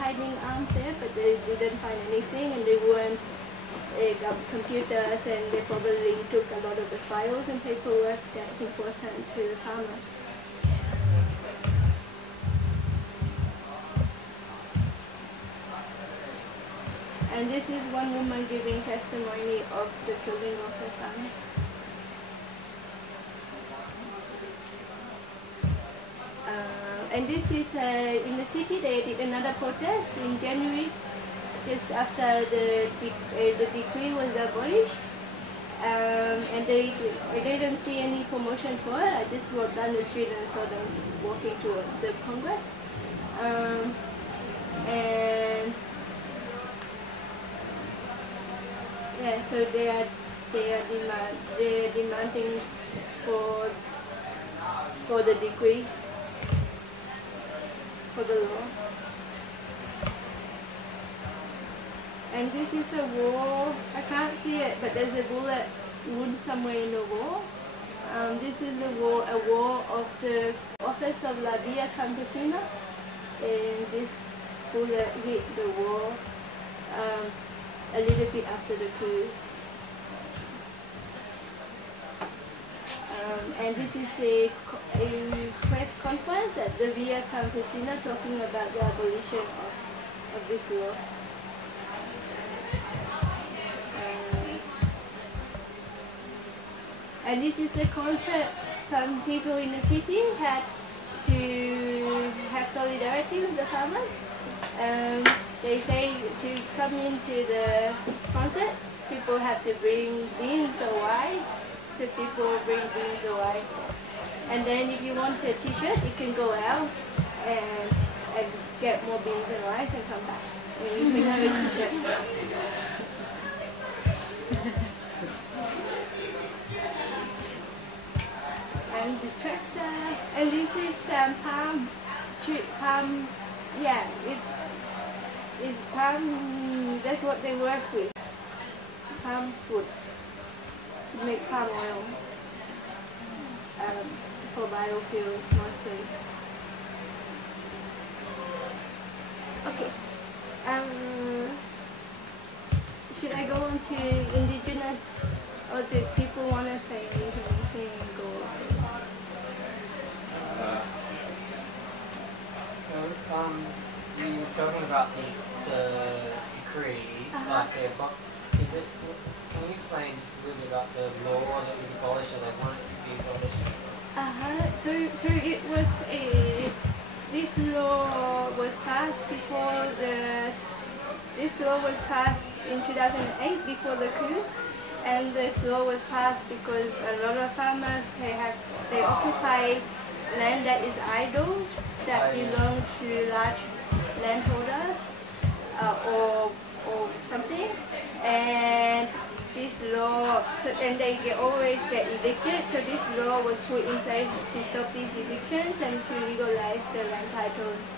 hiding arms there, but they didn't find anything, and they weren't computers, and they probably took a lot of the files and paperwork that's important to the farmers. And this is one woman giving testimony of the killing of her son. And this is in the city. They did another protest in January, just after the decree was abolished. And they didn't see any promotion for it. I just walked down the street and saw them walking towards the Congress. And yeah, so they are demanding for the decree, for the law. And this is a wall. I can't see it, but there's a bullet wound somewhere in the wall. This is a wall of the office of La Via Campesina, and this bullet hit the wall a little bit after the coup. And this is a press conference at the Via Campesina talking about the abolition of this law. And this is a concert. Some people in the city had to have solidarity with the farmers. They say to come into the concert, people have to bring beans or rice. So people bring beans or rice. And then if you want a t-shirt, you can go out and get more beans and rice and come back. And you can have a t-shirt. And the tractor, and this is palm, yeah, is palm, that's what they work with, palm fruits, to make palm oil, for biofuels mostly. Okay, should I go on to indigenous, or do people want to say anything and go on? You were talking about the decree, is it? Can you explain just a little bit about the law that was abolished, or they wanted to be abolished? So it was this law was passed before this law was passed in 2008 before the coup. And this law was passed because a lot of farmers they occupy land that is idle, that belong to large landholders or something. And this law, and they always get evicted. So this law was put in place to stop these evictions and to legalize the land titles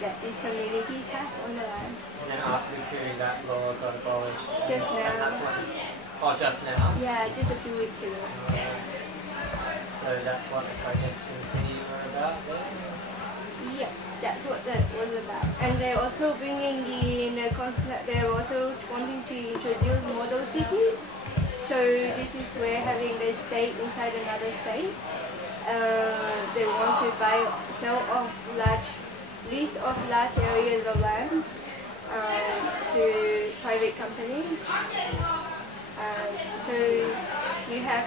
that these communities have on the land. And then after the coup, that law got abolished. Just now. And that's what. Oh, just now? Yeah, just a few weeks ago. So that's what the protests in the city were about then? Yeah, that's what that was about. And they're also bringing they're also wanting to introduce model cities. So this is where having a state inside another state. They want to sell off lease of large areas of land to private companies. So you have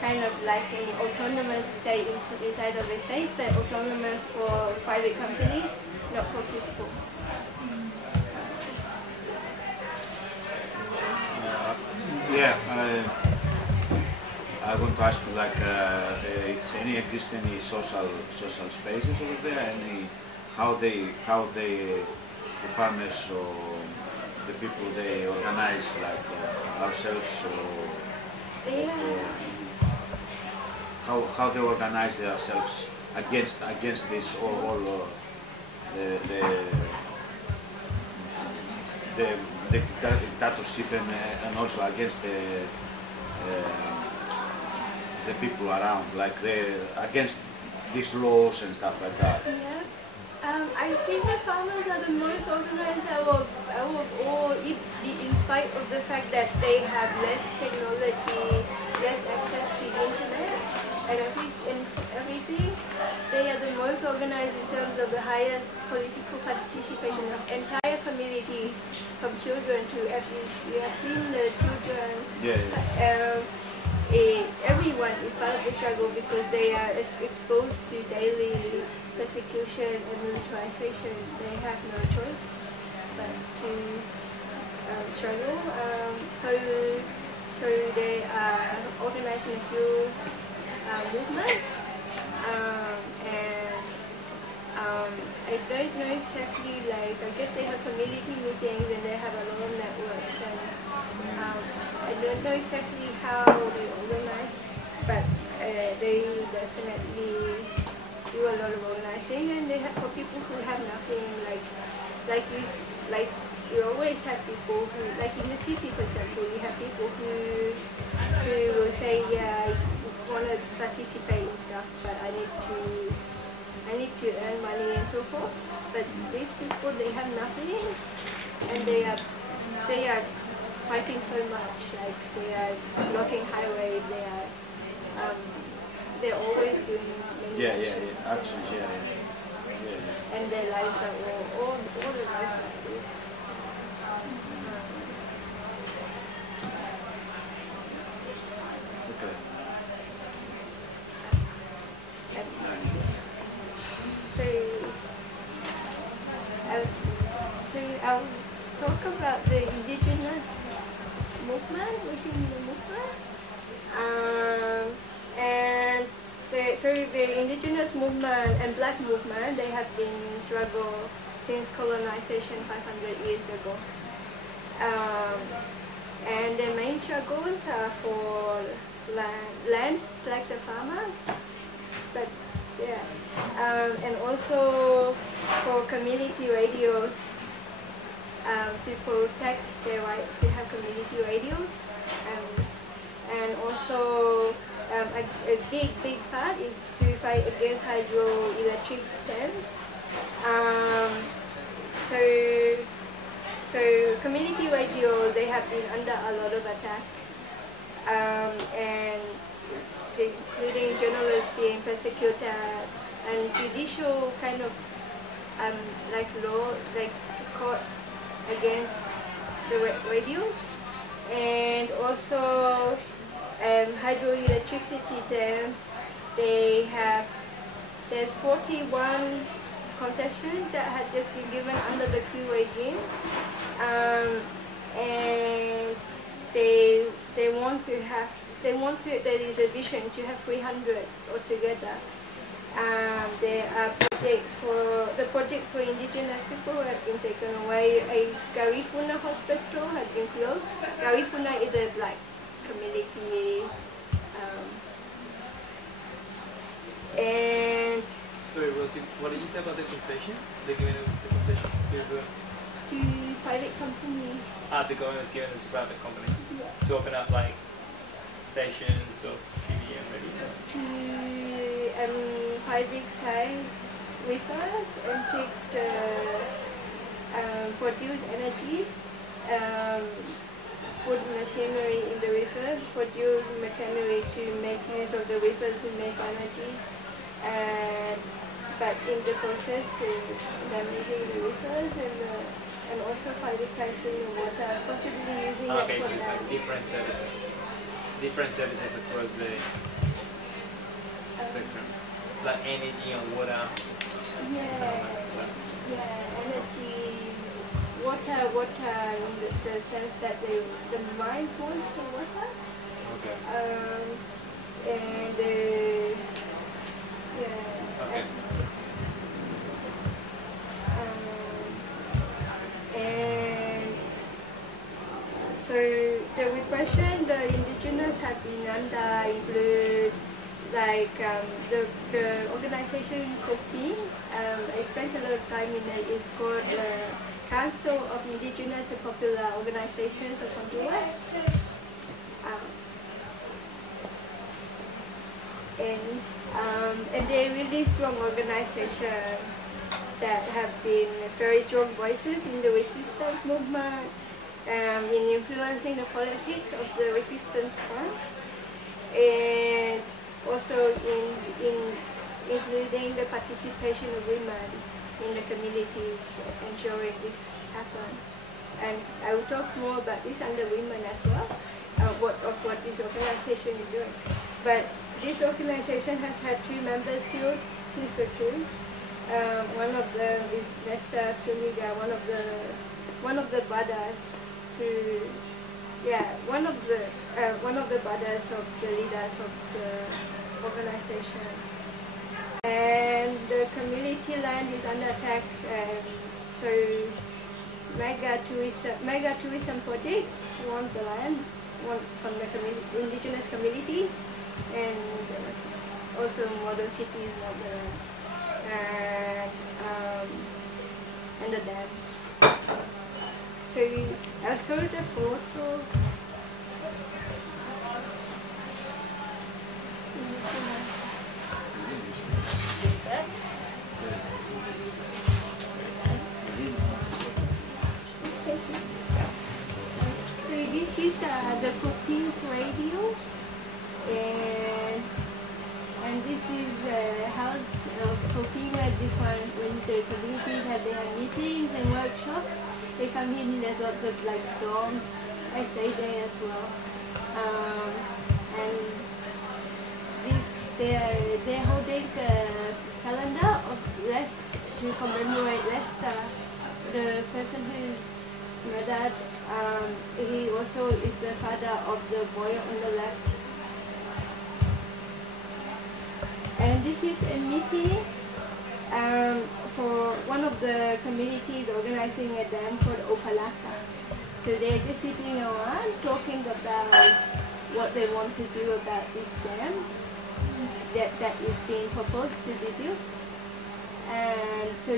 kind of like an autonomous state inside of the state, but autonomous for private companies, not for people. I want to ask you, is any exist any social spaces over there? How the farmers or the people they organize ourselves, or how they organize themselves against this all the dictatorship and also against the people around, against these laws and stuff like that. Yeah. I think the farmers are the most organized in spite of the fact that they have less technology, less access to the internet, and everything. They are the most organized in terms of the highest political participation of entire communities, from children to athletes. We have seen the children. Everyone is part of the struggle because they are exposed to daily persecution and militarization. They have no choice but to struggle. So they are organizing a few movements, and I don't know exactly, like, I guess they have community meetings and they have a lot of networks, and I don't know exactly how they organize, but they definitely do a lot of organizing, and they have for people who have nothing, like you always have people who, like in the city for example, you have people who will say, yeah, I want to participate in stuff, but I need to earn money and so forth. But these people, they have nothing, and they are fighting so much. Like they are blocking highways. They're always doing many actions. And their lives are all their lives like this. Okay. I'll talk about the indigenous movement within the movement. The indigenous movement and black movement, they have been in struggle since colonization 500 years ago. And the main struggles are for land, like the farmers, but and also for community radios, to protect their rights to have community radios, and also a big part is to fight against hydroelectric dams. So community radio, they have been under a lot of attack, and including journalists being persecuted, and judicial kind of like courts against the radios, and also hydroelectricity dams. There's 41 concessions that had just been given under the coup regime, and there is a vision to have 300 altogether. There are projects for indigenous people who have been taken away. A Garifuna hospital has been closed. Garifuna is a black community, and sorry, Rosie, what did you say about the concessions? They're giving the concessions to private companies. The government is giving them to private companies Yeah. to open up like stations of TV and radio. To privatize rivers and take the produce energy, put machinery in the rivers, produce machinery to make use of the rivers to make energy, but in the process damaging the rivers and also privatizing the water, possibly using it Okay, for so it's like different services across the spectrum, like energy and water. Energy, water in the sense that the mines want the water. Okay. And Okay. And so the repression the indigenous have been under include like the organization COPI. I spent a lot of time in it. It's called the Council of Indigenous and Popular Organizations of Honduras. And they're really strong organization. that have been very strong voices in the resistance movement, in influencing the politics of the resistance front, and also in including the participation of women in the communities, ensuring this happens. And I will talk more about this under women as well, what this organization is doing. But this organization has had 2 members killed since the coup. One of them is Nesta Suniga, one of the brothers who, one of the brothers of the leaders of the organization. And the community land is under attack, so mega tourism projects want the land, from the indigenous communities, and also modern cities want the land, and the dams. So I'll show the photos. So this is the Coping's radio, and this is a house of Coping where different, when the communities have their meetings and workshops, they come in. There's lots of like dorms. I stay there as well, and they're holding a calendar of to commemorate Lester, the person who's murdered. He also is the father of the boy on the left. And this is a meeting for one of the communities organizing a dam called Opalaka. So they're just sitting around talking about what they want to do about this dam that is being proposed to be built. And so